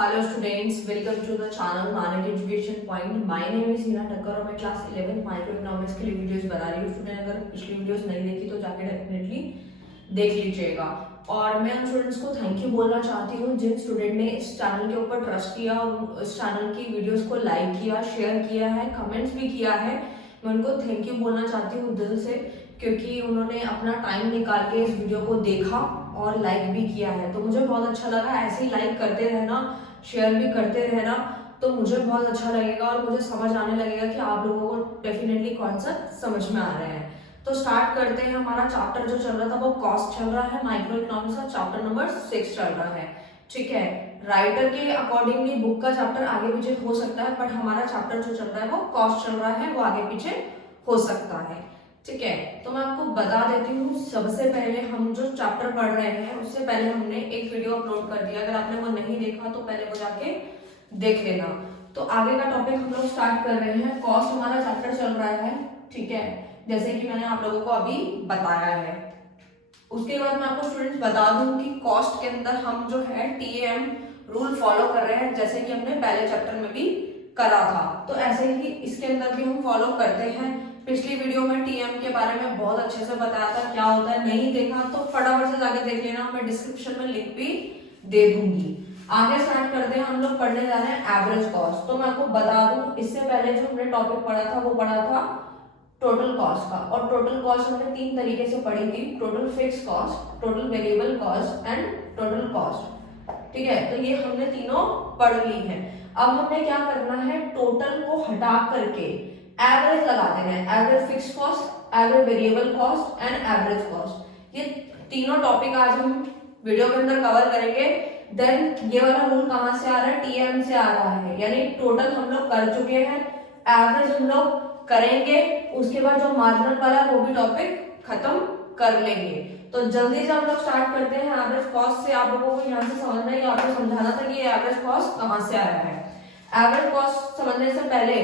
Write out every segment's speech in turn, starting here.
Hello students, welcome to the channel Manik Education Point. My name is Hina Thakkar और मैं class 11 micro economics के लिए videos बना रही हूँ. स्टूडेंट अगर पिछली वीडियोस नहीं देखी तो जाके डेफिनेटली देख लीजिएगा. और मैं उन स्टूडेंट्स को थैंक यू बोलना चाहती हूँ जिन स्टूडेंट ने इस चैनल के ऊपर ट्रस्ट किया और इस चैनल की वीडियोस को लाइक किया, शेयर किया है, कमेंट्स भी किया है. मैं उनको थैंक यू बोलना चाहती हूँ दिल से, क्योंकि उन्होंने अपना टाइम निकाल के इस वीडियो को देखा और लाइक भी किया है. तो मुझे बहुत अच्छा लगा. ऐसे ही लाइक करते रहना, शेयर भी करते रहना, तो मुझे बहुत अच्छा लगेगा और मुझे समझ आने लगेगा कि आप लोगों को डेफिनेटली कॉन्सेप्ट समझ में आ रहे हैं. तो स्टार्ट करते हैं. हमारा चैप्टर जो चल रहा था वो कॉस्ट चल रहा है. माइक्रो इकोनॉमिक्स का चैप्टर नंबर 6 चल रहा है. ठीक है, राइटर के अकॉर्डिंगली बुक का चैप्टर आगे पीछे हो सकता है, बट हमारा चैप्टर जो चल रहा है वो कॉस्ट चल रहा है, वो आगे पीछे हो सकता है. ठीक है, तो मैं आपको बता देती हूँ. सबसे पहले हम जो चैप्टर पढ़ रहे हैं उससे पहले हमने एक वीडियो अपलोड कर दिया. अगर आपने वो नहीं देखा तो पहले वो जाके देख लेना. तो आगे का टॉपिक हम लोग स्टार्ट कर रहे हैं. कॉस्ट हमारा चैप्टर चल रहा है. ठीक है, जैसे कि मैंने आप लोगों को अभी बताया है. उसके बाद मैं आपको स्टूडेंट्स बता दूं कि कॉस्ट के अंदर हम जो है टीएम रूल फॉलो कर रहे हैं, जैसे कि हमने पहले चैप्टर में भी करा था. तो ऐसे ही इसके अंदर भी हम फॉलो करते हैं. पिछली वीडियो में टीएम के बारे में बहुत अच्छे से बताया था क्या होता है. नहीं देखा तो फटाफट से जाके देख लेना, मैं डिस्क्रिप्शन में लिंक भी दे दूंगी. आगे स्टार्ट करते हैं. हम लोग पढ़ने जा रहे हैं एवरेज कॉस्ट. तो मैं आपको बता दूं, इससे पहले जो हमने टॉपिक पढ़ा था वो पढ़ा था टोटल कॉस्ट का. और टोटल कॉस्ट हमने 3 तरीके से पढ़ी थी: total fix cost, total variable cost and total cost. ठीक है, तो ये हमने तीनों पढ़ ली है. अब हमें क्या करना है, टोटल को हटा करके एवरेज लगा देना है. Average fix cost, average variable cost and average cost. ये तीनों टॉपिक आज हम वीडियो के अंदर कवर करेंगे. देन ये वाला रूल कहां से आ रहा है, टीएम से आ रहा है. यानी टोटल हम लोग कर चुके हैं, एवरेज हम लोग करेंगे, उसके बाद जो मार्जिनल वाला वो भी टॉपिक खत्म कर लेंगे. तो जल्दी से हम लोग स्टार्ट करते हैं. एवरेज कॉस्ट से आप लोगों को यहाँ से समझना है, आपको समझाना था कि ये एवरेज कॉस्ट कहां से आया है. एवरेज कॉस्ट समझने से पहले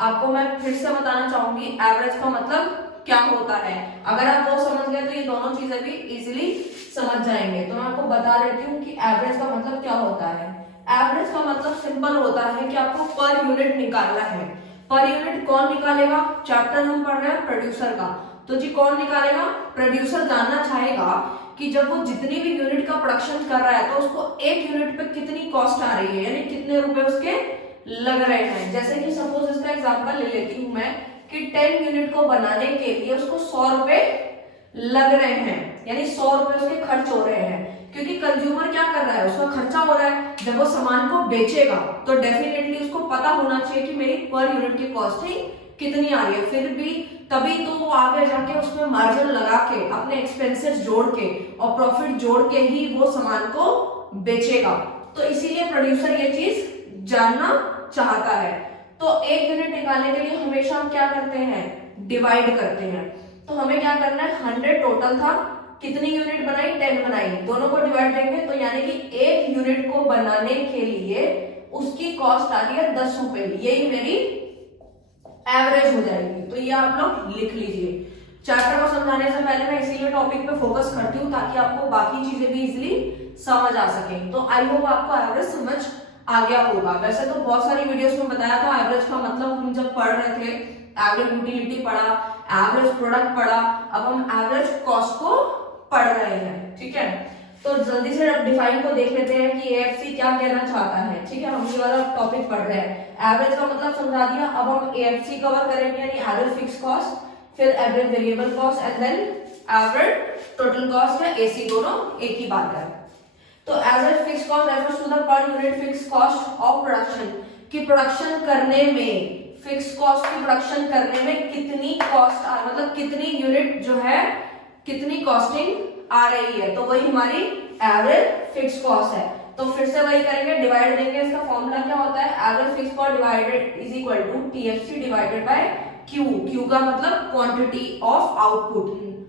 आपको मैं फिर से बताना चाहूंगी एवरेज का मतलब क्या होता है. अगर आप वो समझ गए तो ये दोनों चीजें भी इजीली समझ जाएंगे. तो मैं आपको बता देती हूँ कि एवरेज का मतलब क्या होता है. एवरेज का मतलब सिंपल होता है कि आपको पर यूनिट निकालना है. पर यूनिट कौन निकालेगा, चैप्टर हम पढ़ रहे हैं प्रोड्यूसर का. तो जी कौन निकालेगा, प्रोड्यूसर जानना चाहेगा कि जब वो जितनी भी यूनिट का प्रोडक्शन कर रहा है तो उसको एक यूनिट पे कितनी कॉस्ट आ रही है, यानी कितने रुपए उसके लग रहे हैं. जैसे कि सपोज इसका एग्जांपल ले लेती हूं मैं कि 10 यूनिट को बनाने के लिए उसको 100 रुपए लग रहे हैं, यानी 100 रुपए उसके खर्च हो रहे हैं. क्योंकि कंज्यूमर क्या कर रहा है, उसका खर्चा हो रहा है. जब वो सामान को बेचेगा तो डेफिनेटली उसको पता होना चाहिए कि मेरी पर यूनिट की कॉस्ट ही कितनी आ रही है. फिर भी तभी तो वो आगे जाके उसमें मार्जिन लगा के अपने एक्सपेंसेस जोड़ के और प्रॉफिट जोड़ के ही वो सामान को बेचेगा. तो इसीलिए प्रोड्यूसर ये चीज जानना चाहता है. तो एक यूनिट निकालने के लिए हमेशा हम क्या करते हैं, डिवाइड करते हैं. तो हमें क्या करना है, 100 टोटल था, कितनी यूनिट बनाई, 10 बनाई, दोनों को डिवाइड देंगे. तो यानी कि एक यूनिट को बनाने के लिए उसकी कॉस्ट आ रही है 10 रुपए. यही मेरी एवरेज हो जाएगी. तो ये आप लोग लिख लीजिए. चैप्टर को समझाने से पहले मैं इसीलिए टॉपिक पे फोकस करती हूँ ताकि आपको बाकी चीजें भी इजीली समझ आ सके. तो आई होप आपको एवरेज समझ आ गया होगा. वैसे तो बहुत सारी वीडियोस में बताया था एवरेज का मतलब. हम जब पढ़ रहे थे एवरेज यूटिलिटी पढ़ा, एवरेज प्रोडक्ट पढ़ा, अब हम एवरेज कॉस्ट को पढ़ रहे हैं. ठीक है, तो जल्दी से डिफाइन को देख लेते हैं कि एएफसी क्या कहना चाहता है. ठीक है, हम ये वाला टॉपिक पढ़ रहे हैं. एवरेज का मतलब समझा दिया. अब हम एएफसी कवर करेंगे, यानी एवरेज फिक्स कॉस्ट, फिर average variable cost and then average total cost या एसी, दोनों एक ही बात है. तो average fix cost refers to the per unit fix cost of production. कि प्रोडक्शन करने में, फिक्स कॉस्ट की प्रोडक्शन करने में कितनी कॉस्ट मतलब कितनी यूनिट जो है कितनी कॉस्टिंग आ रही है, तो वही हमारी एवरेज फिक्स कॉस्ट है. तो फिर से वही करेंगे, डिवाइड देंगे. इसका फॉर्मूला क्या होता है, average fix cost divided is equal to TFC divided by Q. Q का मतलब क्वांटिटी ऑफ आउटपुट.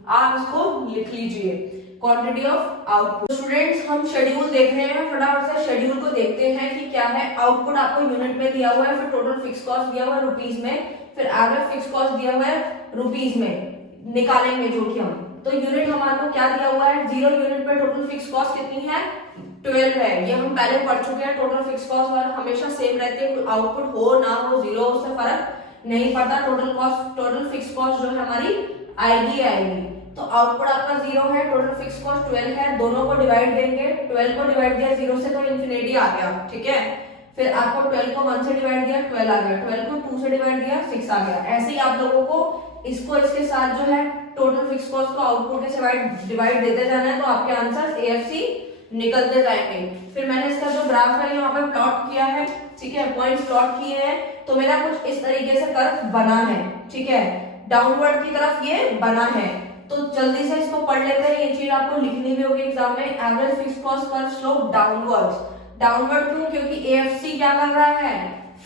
आप इसको लिख लीजिए, क्वांटिटी ऑफ आउटपुट. स्टूडेंट्स हम शेड्यूल देख रहे हैं, फटाफट से शेड्यूल को देखते हैं कि क्या है. आउटपुट आपको यूनिट में दिया हुआ है, फिर टोटल फिक्स कॉस्ट दिया हुआ है रुपीस में, फिर एवरेज फिक्स कॉस्ट दिया हुआ है रुपीस में. निकालेंगे जो कि हम, तो यूनिट हमारे को क्या दिया हुआ है, 0 यूनिट पे टोटल फिक्स कॉस्ट कितनी है, 12 है, ये हम पहले पढ़ चुके हैं। टोटल फिक्स कॉस्ट वाला हमेशा सेम रहते हैं, आउटपुट हो ना हो जीरो उससे फर्क नहीं पड़ता। टोटल फिक्स कॉस्ट जो है हमारी आएगी। तो आउटपुट आपका 0 है, टोटल फिक्स कॉस्ट 12 है, दोनों को डिवाइड देंगे। 12 को डिवाइड दिया 0 से तो इन्फिनिटी आ गया, ठीक है। फिर आपको 12 को 1 से डिवाइड दिया 12 आ गया, 12 को 2 से डिवाइड दिया 6 आ गया। ऐसे ही आप लोगों को इसको इसके साथ जो है टोटल फिक्स कॉस्ट को आउटपुट के डिवाइड देते जाना है, तो आपके आंसर AFC निकलते जाएंगे। फिर मैंने इसका जो ग्राफ है यहाँ पे प्लॉट किया है, ठीक है, पॉइंट्स प्लॉट किए हैं, तो मेरा कुछ इस तरीके से कर्व बना है, ठीक है, डाउनवर्ड की तरफ ये बना है। तो जल्दी से इसको पढ़ लेते हैं, ये चीज आपको लिखनी भी होगी एग्जाम में। Average fix cost curve slope downward क्यों? क्योंकि AFC क्या कर रहा है,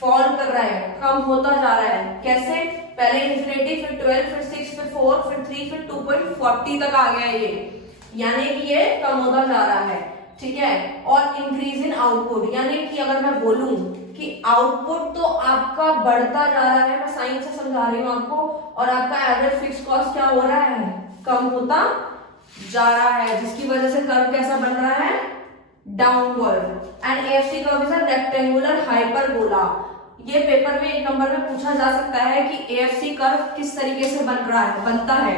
फॉल कर रहा है, कम होता जा रहा है। कैसे? पहले इन्फिनिटी, फिर 12, फिर 6, फिर 4, फिर 3, फिर 2.40 तक आ गया ये, यानी कि ये कम होता जा रहा है, ठीक है। और इंक्रीज इन आउटपुट, यानी कि अगर मैं बोलूं कि आउटपुट तो आपका बढ़ता जा रहा है, मैं साइन से समझा रही हूं आपको, और आपका एवरेज फिक्स कॉस्ट क्या हो रहा है, कम होता जा रहा है, जिसकी वजह से कर्व कैसा बन रहा है, downward. And AFC curve is a rectangular hyperbola. ये पेपर में 1 नंबर में पूछा जा सकता है कि AFC कर्व किस तरीके से बनता है,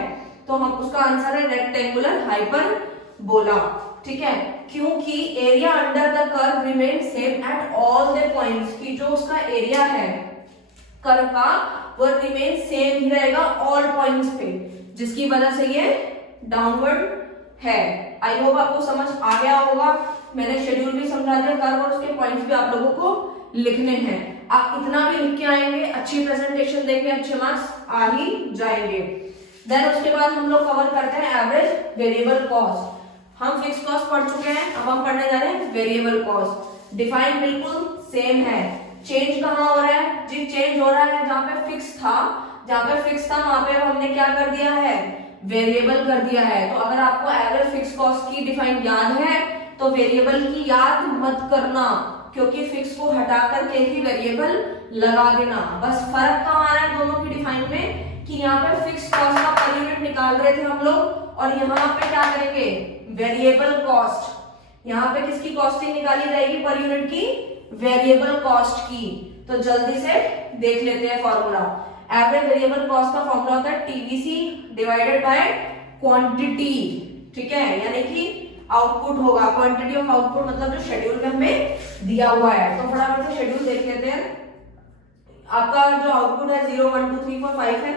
तो हम उसका आंसर है रेक्टेंगुलर हाइपरबोला, ठीक है। क्योंकि area under the curve remain same at all the points, की जो उसका एरिया है कर्व का वो रिमेन सेम ही रहेगा ऑल पॉइंट्स पे, जिसकी वजह से ये डाउनवर्ड है। आई होप आपको समझ आ गया होगा। मैंने शेड्यूल भी समझा दिया, कर्व और उसके पॉइंट्स भी आप लोगों को लिखने हैं। आप इतना भी लिख के आएंगे, अच्छी प्रेजेंटेशन देंगे, अच्छे मार्क्स आ ही जाएंगे। देन उसके बाद हम लोग कवर करते हैं एवरेज वेरिएबल कॉस्ट। हम फिक्स कॉस्ट पढ़ चुके हैं, अब हम पढ़ने जा रहे हैं वेरिएबल कॉस्ट। डिफाइन बिल्कुल सेम है, चेंज कहाँ हो रहा है जी, चेंज हो रहा है जहाँ पे फिक्स था, वहां पे हमने क्या कर दिया है, वेरिएबल कर दिया है। तो अगर आपको एवरेज फिक्स कॉस्ट की डिफाइन याद है तो वेरिएबल की याद मत करना, क्योंकि फिक्स को हटा करके ही वेरिएबल लगा देना। बस फर्क कहाँ आ रहा है दोनों की डिफाइन में, कि यहाँ पे फिक्स कॉस्ट का पर यूनिट निकाल रहे थे हम लोग, और यहाँ पे क्या करेंगे, वेरिएबल कॉस्ट। यहाँ पे किसकी कॉस्टिंग निकाली जाएगी, पर यूनिट की, वेरिएबल कॉस्ट की। तो जल्दी से देख लेते हैं फॉर्मूला। एवरेज वेरिएबल कॉस्ट का फॉर्मूला होता है TVC डिवाइडेड बाय क्वांटिटी, ठीक है, यानी कि आउटपुट होगा, क्वांटिटी ऑफ आउटपुट, मतलब जो शेड्यूल में हमें दिया हुआ है। तो फटाफट से शेड्यूल देख लेते हैं। आपका जो आउटपुट है 0 1 2 3 4 5 है,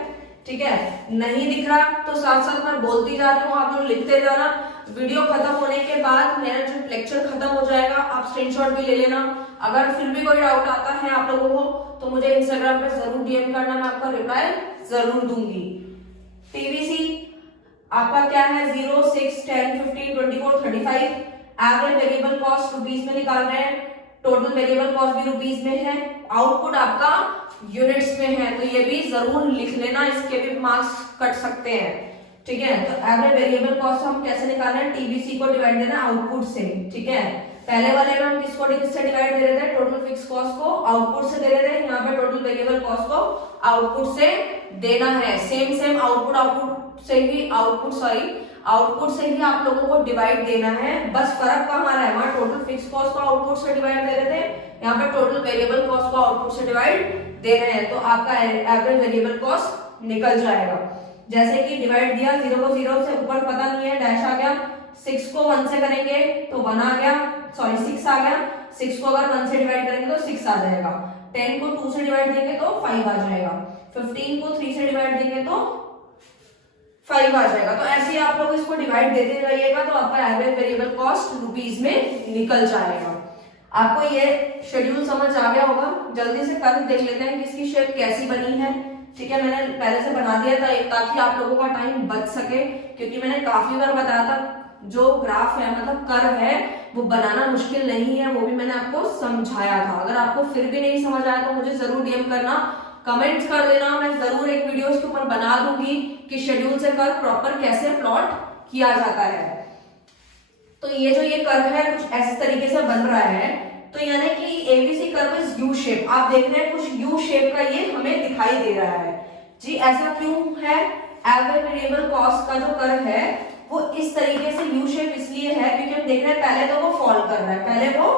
ठीक है। नहीं दिख रहा तो साथ साथ मैं बोलती जा रही हूँ, आप लोग लिखते जाना। वीडियो खत्म होने के बाद मेरा जो लेक्चर खत्म हो जाएगा, आप स्क्रीनशॉट भी ले लेना। अगर फिर भी कोई डाउट आता है आप लोगों को तो मुझे इंस्टाग्राम पे जरूर DM करना, मैं आपका रिप्लाई जरूर दूंगी। TVC आपका क्या है, 0 6 10 15 24 35। एवरेज वेरिएबल कॉस्ट रुपीज में निकाल रहे हैं, टोटल वेरिएबल कॉस्ट भी रुपीज में है, आउटपुट आपका यूनिट्स में है, तो ये भी जरूर लिख लेना, इसके भी मार्क्स कट सकते हैं, ठीक है। तो एवरेज वेरिएबल कॉस्ट हम कैसे निकाल रहे हैं, TVC को डिवाइड देना आउटपुट से, ठीक है। पहले वाले में हम किससे डिवाइड दे रहे थे, टोटल फिक्स कॉस्ट को आउटपुट से दे रहे थे, यहाँ पे टोटल वेरिएबल कॉस्ट को आउटपुट से देना है। सेम आउटपुट से ही आप लोगों को डिवाइड देना है। बस फर्क कहाँ आ रहा है, वहां टोटल फिक्स कॉस्ट को आउटपुट से डिवाइड दे रहे थे, यहाँ पे टोटल वेरिएबल कॉस्ट को आउटपुट से डिवाइड दे रहे हैं, तो आपका एवरेज वेरिएबल कॉस्ट निकल जाएगा। जैसे कि डिवाइड दिया, 0 को 0 से ऊपर पता नहीं है, डैश आ गया, 6 को 1 से करेंगे तो 1 आ गया, सॉरी 6 आ गया, 6 को अगर 1 से डिवाइड करेंगे तो 6 आ जाएगा, 10 को 2 से डिवाइड देंगे तो 5 आ जाएगा, 15 को 3 से डिवाइड देंगे तो 5 आ जाएगा। तो ऐसे ही आप लोग इसको डिवाइड देते रहिएगा, तो आपका एवरेज वेरिएबल कॉस्ट रुपीज में निकल जाएगा। आपको ये शेड्यूल समझ आ गया होगा। जल्दी से कर्व देख लेते हैं कि इसकी शेप कैसी बनी है, ठीक है। मैंने पहले से बना दिया था ताकि आप लोगों का टाइम बच सके, क्योंकि मैंने काफी बार बताया था जो ग्राफ है, मतलब कर्व है, वो बनाना मुश्किल नहीं है, वो भी मैंने आपको समझाया था। अगर आपको फिर भी नहीं समझ आया तो मुझे जरूर DM करना, कमेंट्स कर देना, मैं जरूर एक वीडियो इसके ऊपर बना दूंगी कि शेड्यूल से कर्व प्रॉपर कैसे प्लॉट किया जाता है। तो ये जो ये कर्व है कुछ ऐसे तरीके से बन रहा है, तो यानी कि ABC curve is U shape. आप देख रहे हैं कुछ U शेप का ये हमें दिखाई दे रहा है जी। ऐसा क्यों है, एवरेज वेरिएबल कॉस्ट का जो कर्व है वो इस तरीके से यू शेप इसलिए है क्योंकि हम देख रहे हैं पहले तो वो फॉल कर रहा है, पहले वो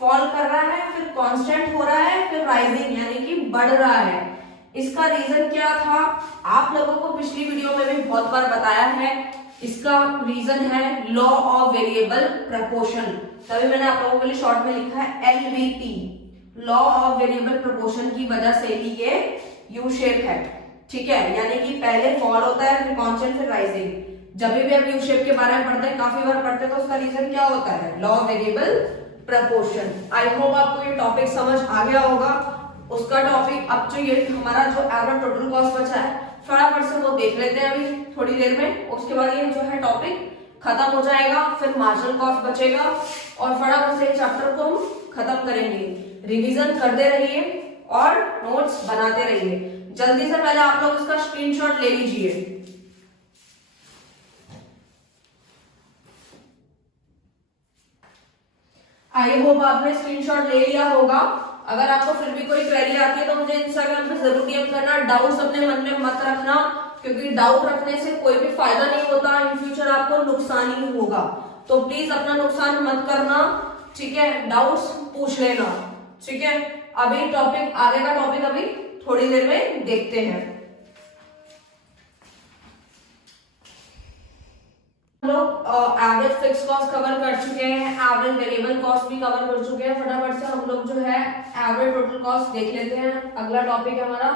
फॉल कर रहा है, फिर कांस्टेंट हो रहा है, फिर राइजिंग यानी कि बढ़ रहा है। इसका रीजन क्या था, आप लोगों को पिछली वीडियो में भी बहुत बार बताया है। इसका रीजन है लॉ ऑफ वेरिएबल प्रपोर्शन, तभी मैंने आप लोगों के लिए शॉर्ट में लिखा है LVP, law of variable proportion की वजह से ही ये यू शेप है, ठीक है। यानी कि पहले फॉल होता है, फिर कांस्टेंट, फिर राइजिंग। जब भी आप यू शेप के बारे में पढ़ते हैं, काफी बार पढ़ते हैं, तो उसका रीजन क्या होता है, law of variable proportion. I hope आपको ये टॉपिक समझ आ गया होगा। उसका टॉपिक अब जो ये हमारा जो एवरेज टोटल कॉस्ट बचा है, फटाफट से वो देख लेते हैं अभी थोड़ी देर में। उसके बाद ये जो है टॉपिक खत्म हो जाएगा, फिर मार्जिनल कॉस्ट बचेगा और फटाफट से चैप्टर को हम खत्म करेंगे। रिवीजन करते रहिए और नोट्स बनाते रहिए। जल्दी से पहले आप लोग इसका स्क्रीनशॉट ले लीजिए। आई होप आपने स्क्रीनशॉट ले लिया होगा। अगर आपको फिर भी कोई क्वेरी आती है तो मुझे इंस्टाग्राम पे जरूर डीएम करना। डाउट्स अपने मन में मत रखना, क्योंकि डाउट रखने से कोई भी फायदा नहीं होता, इन फ्यूचर आपको नुकसान ही होगा। तो प्लीज अपना नुकसान मत करना, ठीक है। डाउट्स पूछ लेना, ठीक है। अभी टॉपिक आगे का टॉपिक अभी थोड़ी देर में देखते हैं। हम लोग एवरेज फिक्स कॉस्ट कवर कर चुके हैं, एवरेज वेरिएबल कॉस्ट भी कवर कर चुके हैं। फटाफट से हम लोग जो है एवरेज टोटल कॉस्ट देख लेते हैं। अगला टॉपिक है हमारा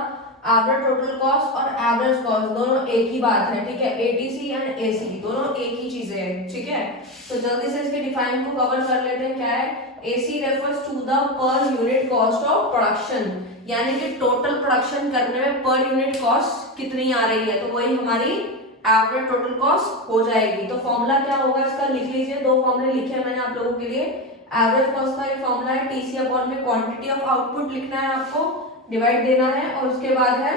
एवरेज टोटल कॉस्ट और एवरेज कॉस्ट, दोनों एक ही बात है, ठीक है। एटीसी एंड एसी दोनों एक ही चीजें हैं, ठीक है। तो जल्दी से इसके डिफाइन को कवर कर लेते हैं। क्या है, AC refers to the per unit cost of production, यानी कि टोटल प्रोडक्शन करने में पर यूनिट कॉस्ट कितनी आ रही है, तो वही हमारी एवरेज टोटल कॉस्ट हो जाएगी। तो फॉर्मूला क्या होगा इसका, लिख लीजिए। दो फॉर्मूले लिखे हैं मैंने आप लोगों के लिए। एवरेज कॉस्ट का ये फॉर्मूला है, टीसी अपॉन में क्वांटिटी ऑफ आउटपुट लिखना है आपको, डिवाइड देना है, और उसके बाद है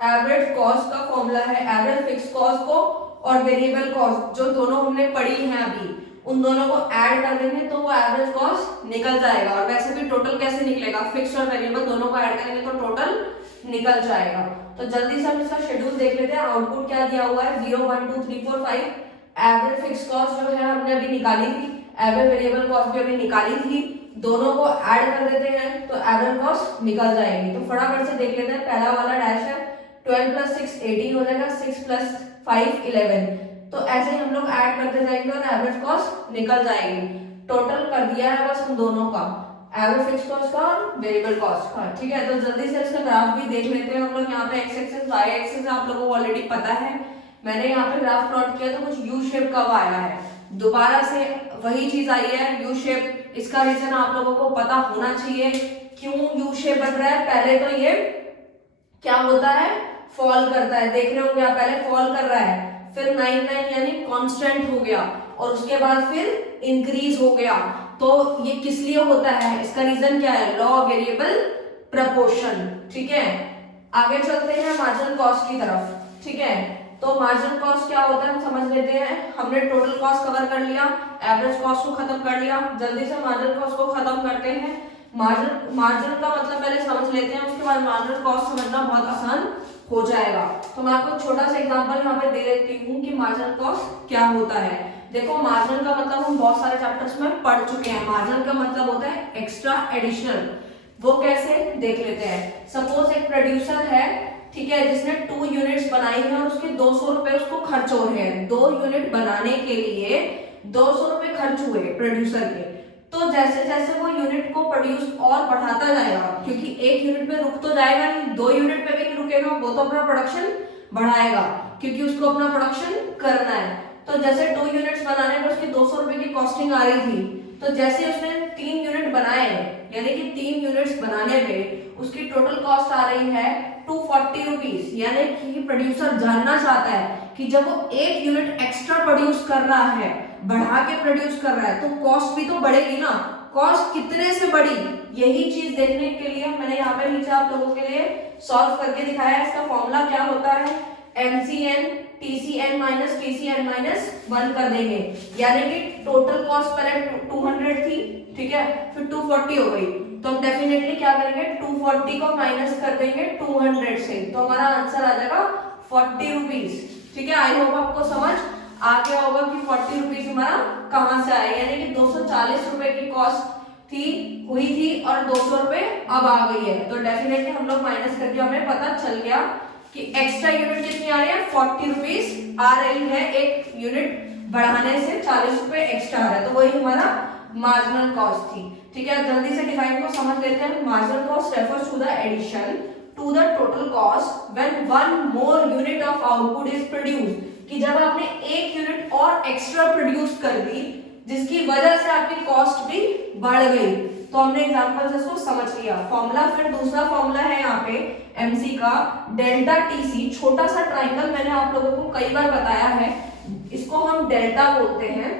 एवरेज कॉस्ट का फॉर्मूला है एवरेज फिक्स कॉस्ट को और वेरिएबल कॉस्ट, जो दोनों हमने पढ़ी है अभी, उन दोनों को ऐड कर देंगे तो वो एवरेज कॉस्ट निकल जाएगा। और वैसे भी टोटल कैसे निकलेगा, फिक्स और वेरिएबल दोनों को ऐड करेंगे तो टोटल निकल जाएगा। तो जल्दी से हम इसका शेड्यूल देख लेते हैं। आउटपुट क्या दिया हुआ है, 0 1 2 3 4 5। एवरेज फिक्स कॉस्ट जो है हमने अभी निकाली थी, एवरेज वेरिएबल कॉस्ट भी अभी निकाली थी, दोनों को ऐड कर देते हैं तो एवरेज कॉस्ट निकल जाएगी। तो फटाफट से देख लेते हैं। पहला वाला डैश है 12 + 6 18 हो जाएगा, 6 + 5 11। तो ऐसे ही हम लोग ऐड करते जाएंगे और एवरेज कॉस्ट निकल जाएगी। टोटल कर दिया है बस हम दोनों का, एवरेज फिक्स कॉस्ट का और वेरिएबल कॉस्ट का, ठीक है। तो जल्दी से इसका ग्राफ भी देख लेते हैं हम लोग। यहाँ पे एक्स एक्सिस वाई एक्सिस आप लोगों को ऑलरेडी पता है, मैंने यहाँ पे ग्राफ प्लॉट किया तो कुछ यू शेप कब आया है, दोबारा से वही चीज आई है यू शेप। इसका रीजन आप लोगों को पता होना चाहिए, क्यों यू शेप बन रहा है। पहले तो ये क्या होता है, फॉल करता है, देख रहे होंगे आप, पहले फॉल कर रहा है, फिर 9 9 यानी कांस्टेंट हो गया, और उसके बाद फिर इंक्रीज हो गया। तो ये किस लिए होता है, इसका रीजन क्या है, लॉ ऑफ वेरिएबल प्रपोर्शन, ठीक है। आगे चलते हैं मार्जिनल कॉस्ट की तरफ, ठीक है। तो मार्जिनल कॉस्ट क्या होता है हम समझ लेते हैं। हमने टोटल कॉस्ट कवर कर लिया, एवरेज कॉस्ट को खत्म कर लिया, जल्दी से मार्जिनल कॉस्ट को खत्म करते हैं। मार्जिनल का मतलब पहले समझ लेते हैं, उसके बाद मार्जिनल कॉस्ट समझना बहुत आसान हो जाएगा। तो मैं आपको छोटा सा एग्जांपल यहाँ पे दे देती हूँ कि मार्जिनल कॉस्ट क्या होता है। देखो, मार्जिनल का मतलब हम बहुत सारे चैप्टर्स में पढ़ चुके हैं। मार्जिनल का मतलब होता है एक्स्ट्रा, एडिशनल। वो कैसे, देख लेते हैं। सपोज एक प्रोड्यूसर है, ठीक है, जिसने 2 यूनिट्स बनाई है और उसके 200 रुपए उसको खर्च हो रहे हैं। 2 यूनिट बनाने के लिए 200 रुपए खर्च हुए प्रोड्यूसर के। तो जैसे जैसे वो यूनिट को प्रोड्यूस और बढ़ाता जाएगा, क्योंकि एक यूनिट पे रुक तो जाएगा नहीं, 2 यूनिट पे भी नहीं रुकेगा, वो तो अपना प्रोडक्शन बढ़ाएगा, क्योंकि उसको अपना प्रोडक्शन करना है। तो जैसे 2 यूनिट्स बनाने में उसकी 200 रुपए की कॉस्टिंग आ रही थी, तो जैसे उसने 3 यूनिट बनाए, यानी कि 3 यूनिट्स बनाने पे उसकी टोटल कॉस्ट आ रही है 240 रुपीज। यानी कि प्रोड्यूसर जानना चाहता है कि जब वो 1 यूनिट एक्स्ट्रा प्रोड्यूस कर रहा है, बढ़ा के प्रोड्यूस कर रहा है, तो कॉस्ट भी तो बढ़ेगी ना। कॉस्ट कितने से बढ़ी, यही चीज देखने के लिए मैंने यहाँ पे नीचे आप लोगों के लिए सॉल्व करके दिखाया है। इसका फॉर्मूला क्या होता है, MCN TCN minus TCN minus 1 कर देंगे, यानी कि टोटल कॉस्ट पहले 200 थी, ठीक है, फिर 240 हो गई, तो हम डेफिनेटली क्या करेंगे, 240 को माइनस कर देंगे 200 से, तो हमारा आंसर आ जाएगा 40 रुपीज, ठीक है। आई होप आपको समझ आ गया होगा कि 40 रुपीज हमारा कहाँ से आया, यानी कि 240 रुपए की कॉस्ट हुई थी और 200 रुपए अब आ गई है। तो डेफिनेटली हम लोग माइनस करके हमें पता चल गया कि एक्स्ट्रा यूनिट कितनी आ रही है, 40 रुपीज आ रही है, एक यूनिट बढ़ाने से 40 रुपए एक्स्ट्रा आ रहा है, तो वही हमारा मार्जिनल कॉस्ट थी। ठीक है, जल्दी से डिफाइन को समझ लेते हैं। Marginal cost refers to the addition to the total cost when one more unit of output is produced, कि जब आपने एक यूनिट और एक्स्ट्रा प्रोड्यूस कर दी जिसकी वजह से आपकी कॉस्ट भी बढ़ गई। तो हमने एग्जांपल से इसको समझ लिया। फॉर्मूला, फिर दूसरा फॉर्मूला है यहाँ पे एमसी का, डेल्टा टीसी, छोटा सा ट्राइंगल मैंने आप लोगों को कई बार बताया है, इसको हम डेल्टा बोलते हैं।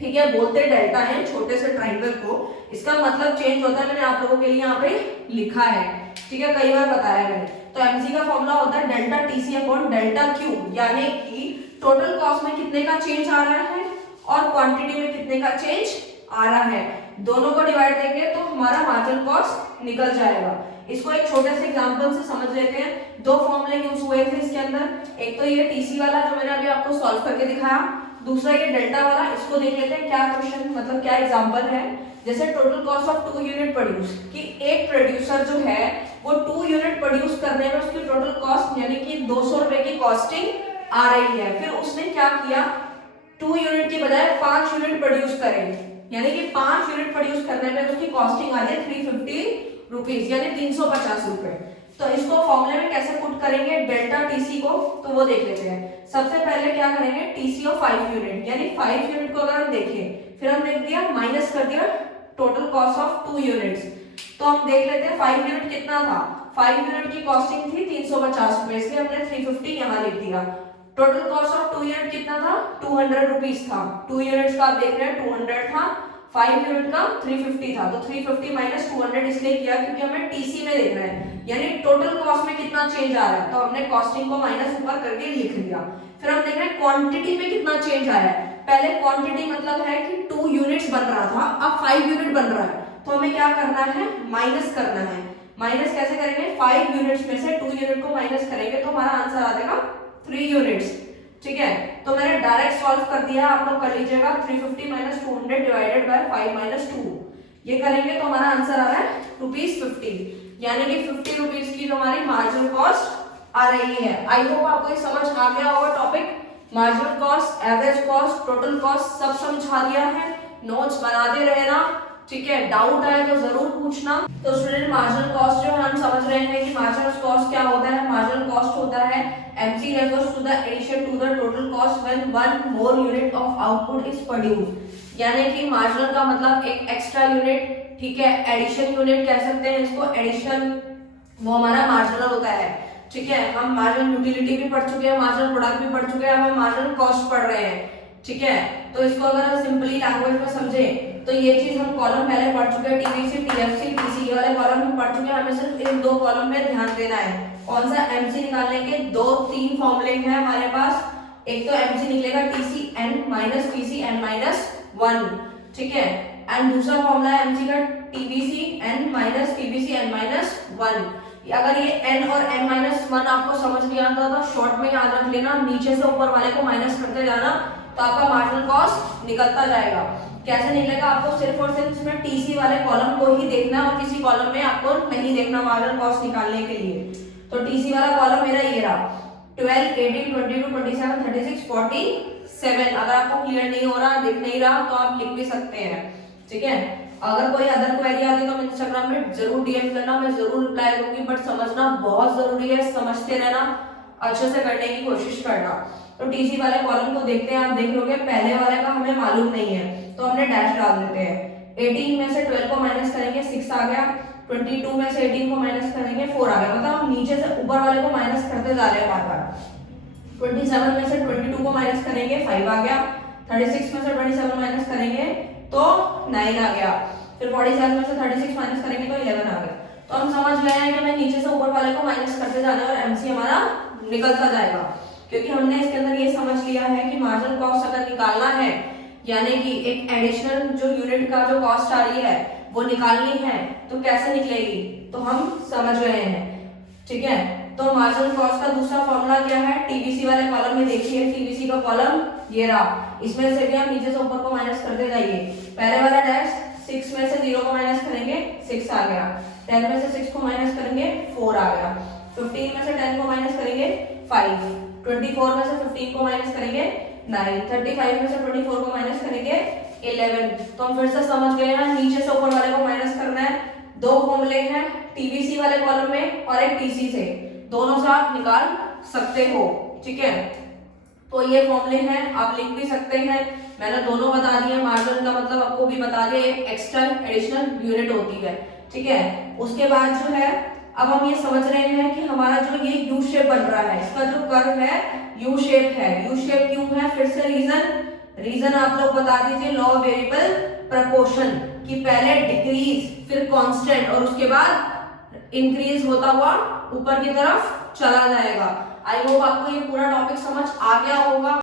ठीक है, बोलते डेल्टा है छोटे से ट्राइंगल को, इसका मतलब चेंज होता है, मैंने आप लोगों के लिए यहाँ पे लिखा है। ठीक है, कई बार बताया मैंने। तो एमसी का फॉर्मूला होता है delta TC upon delta Q, यानी कि टोटल कॉस्ट में कितने का चेंज आ रहा है और क्वांटिटी में कितने का चेंज आ रहा है, दोनों को डिवाइड देंगे तो हमारा मार्जिनल कॉस्ट निकल जाएगा। इसको एक छोटे से एग्जांपल से समझ लेते हैं। दो फॉर्मूले यूज हुए थे इसके अंदर, एक तो ये टीसी वाला जो मैंने अभी आपको सॉल्व करके दिखाया, दूसरा ये डेल्टा वाला। इसको देख लेते हैं क्या क्वेश्चन, मतलब क्या एग्जांपल है। जैसे total cost of 2 unit produce, कि एक प्रोड्यूसर जो है वो 2 यूनिट प्रोड्यूस करने में उसकी टोटल कॉस्ट यानी कि 200 रुपए की कॉस्टिंग आ रही है। फिर उसने क्या किया, 2 यूनिट की बजाय 5 यूनिट प्रोड्यूस करें, यानी कि 5 यूनिट प्रोड्यूस करने में उसकी कॉस्टिंग आ रही है 350 रुपीज, यानी 350 रुपए। तो इसको फॉर्मूले में कैसे पुट करेंगे डेल्टा टीसी को, तो वो देख लेते हैं। सबसे पहले क्या करेंगे, टीसी ऑफ 5 यूनिट, यानी 5 यूनिट को अगर हम देखें, फिर हम लिख दिया माइनस कर दिया टोटल कॉस्ट ऑफ 2 यूनिट्स। तो हम देख लेते हैं 5 यूनिट कितना था, 5 यूनिट की कॉस्टिंग थी 350 रुपए, इसलिए हमने 350 यहाँ लिख दिया। टोटल कॉस्ट ऑफ 2 यूनिट कितना था, 200 रुपीज था। 2 यूनिट्स का आप देख रहे हैं 200 था, 5 यूनिट का 350 था, तो 350 माइनस 200 इसलिए किया क्योंकि हमें टीसी में देखना है, यानी टोटल कॉस्ट में कितना चेंज आ रहा है। तो हमने कॉस्टिंग को माइनस ऊपर करके लिख दिया। फिर हम देख रहे हैं क्वांटिटी में कितना चेंज आया है। पहले क्वांटिटी मतलब है कि 2 यूनिट्स बन रहा था, अब 5 यूनिट बन रहा है, तो हमें क्या करना है, माइनस करना है। माइनस कैसे करेंगे, 5 यूनिट्स में से 2 यूनिट को माइनस करेंगे तो हमारा आंसर आ जाएगा 3 यूनिट्स। ठीक है, तो मैंने डायरेक्ट सॉल्व कर दिया, आप लोग कर लीजिएगा। 350 माइनस 200 डिवाइडेड बाय 5 माइनस 2, ये करेंगे तो हमारा आंसर आ रहा है ₹50, यानी कि 50 रुपीज की जो हमारी मार्जिनल कॉस्ट आ रही है। आई होप आपको ये समझ आ गया होगा topic. Marginal cost, average cost, total cost सब समझा दिया है, नोट्स बनाते रहना। ठीक है, डाउट आए तो जरूर पूछना। तो स्टूडेंट, मार्जिनल कॉस्ट जो हम समझ रहे हैं कि मार्जिनल कॉस्ट क्या होता है। मार्जिनल कॉस्ट होता है MC refers to the addition to the total cost when one more unit of output is produced, यानी कि मार्जिनल का मतलब एक एक्स्ट्रा यूनिट, ठीक है, एडिशन यूनिट कह सकते हैं इसको, एडिशन वो हमारा मार्जिनल होता है। ठीक है, हम मार्जिनल यूटिलिटी भी पढ़ चुके हैं, मार्जिनल प्रोडक्ट भी पढ़ चुके हैं, अब हम मार्जिनल कॉस्ट पढ़ रहे हैं। ठीक है, तो इसको अगर हम सिंपली लैंग्वेज में समझे तो ये चीज हम कॉलम पहले पढ़ चुके हैं, टीवीसी, टीएफसी, टीसी वाले कॉलम हम पढ़ चुके हैं। हमें सिर्फ इन 2 कॉलम में ध्यान देना है। कौन सा, एमसी निकालने के 2-3 फॉर्मूले हैं हमारे पास। एक तो एमसी निकलेगा TC N minus TC N minus 1, ठीक है, एंड दूसरा फॉर्मूला है एमसी का TBC N minus TBC N minus 1। अगर ये n और n माइनस 1 आपको समझ नहीं आता तो शॉर्ट में याद रख लेना, नीचे से ऊपर वाले को माइनस करते जाना तो आपका मार्जिनल कॉस्ट निकलता जाएगा। कैसे निकलेगा, आपको सिर्फ और सिर्फ इसमें टीसी वाले कॉलम को ही देखना और किसी कॉलम में आपको नहीं देखना मार्जिनल कॉस्ट निकालने के लिए। तो टीसी वाला कॉलम मेरा ये रहा, 12, 18, 22, 27, 36, 47। अगर आपको क्लियर नहीं हो रहा, दिख नहीं रहा तो आप लिख भी सकते हैं। ठीक है, अगर कोई अदर क्वेरी आती है तो इंस्टाग्राम में जरूर डीएम करना, मैं जरूर रिप्लाई दूंगी, बट समझना बहुत जरूरी है, समझते रहना, अच्छे से करने की कोशिश करना। तो टीसी वाले कॉलम को देखते हैं, आप देख लोगे पहले वाले का हमें मालूम नहीं है तो हमने डैश डाल देते हैं। 18 में से 12 को माइनस करेंगे 6 आ गया, 22 में से 18 को माइनस करेंगे 4 आ गया, मतलब हम नीचे से ऊपर वाले को माइनस करते जा रहे हैं बार बार। 27 में से 22 को माइनस करेंगे 5 आ गया, 36 में से 27 माइनस करेंगे तो 9 आ गया, फिर 47 में से 36 माइनस करेंगे तो 11 आ गया। तो हम समझ गए हैं कि हमें नीचे से ऊपर वाले को माइनस करते जाना है और एमसी हमारा निकलता जाएगा, क्योंकि हमने इसके अंदर ये समझ लिया है कि मार्जिनल कॉस्ट अगर निकालना है, यानी कि एक एडिशनल जो यूनिट का जो कॉस्ट आ रही है वो निकालनी है, तो कैसे निकलेगी, तो हम समझ गए हैं। ठीक है, तो मार्जिनल कॉस्ट का दूसरा फॉर्मूला क्या है, टीबीसी वाले कॉलम में देखिए, टीबीसी का कॉलम ये रहा, इसमें से भी हम नीचे से ऊपर को माइनस करते जाइए। पहले वाला डैश 6 में से 0 को माइनस करेंगे 6 आ गया, 10 में से 6 को माइनस करेंगे 4 आ गया, 15 में से 10 को माइनस करेंगे 5, 24 में से 15 को माइनस करेंगे 9, 35 में से 24 को माइनस करेंगे 11। तो हम फिर से समझ गए हैं नीचे से ऊपर वाले को माइनस करना है। दो फॉर्मूले हैं टीबीसी वाले कॉलम में और एक टीसी से, दोनों से आप निकाल सकते हो, ठीक है। तो ये फॉर्मूले हैं, आप लिख भी सकते हैं, मैंने दोनों बता दिए, मार्जिन का मतलब आपको भी बता दिया, एक एक्स्ट्रा एडिशनल यूनिट होती है, ठीक है। उसके बाद जो है अब हम ये समझ रहे हैं कि हमारा जो ये यू शेप बन रहा है, इसका जो कर्व है यू शेप है। यू शेप क्यों है, फिर से रीजन आप लोग बता दीजिए, लॉ ऑफ वेरिएबल प्रपोर्शन, कि पहले डिक्रीज फिर कांस्टेंट और उसके बाद इंक्रीज होता हुआ ऊपर की तरफ चला जाएगा। आई होप आपको ये पूरा टॉपिक समझ आ गया होगा।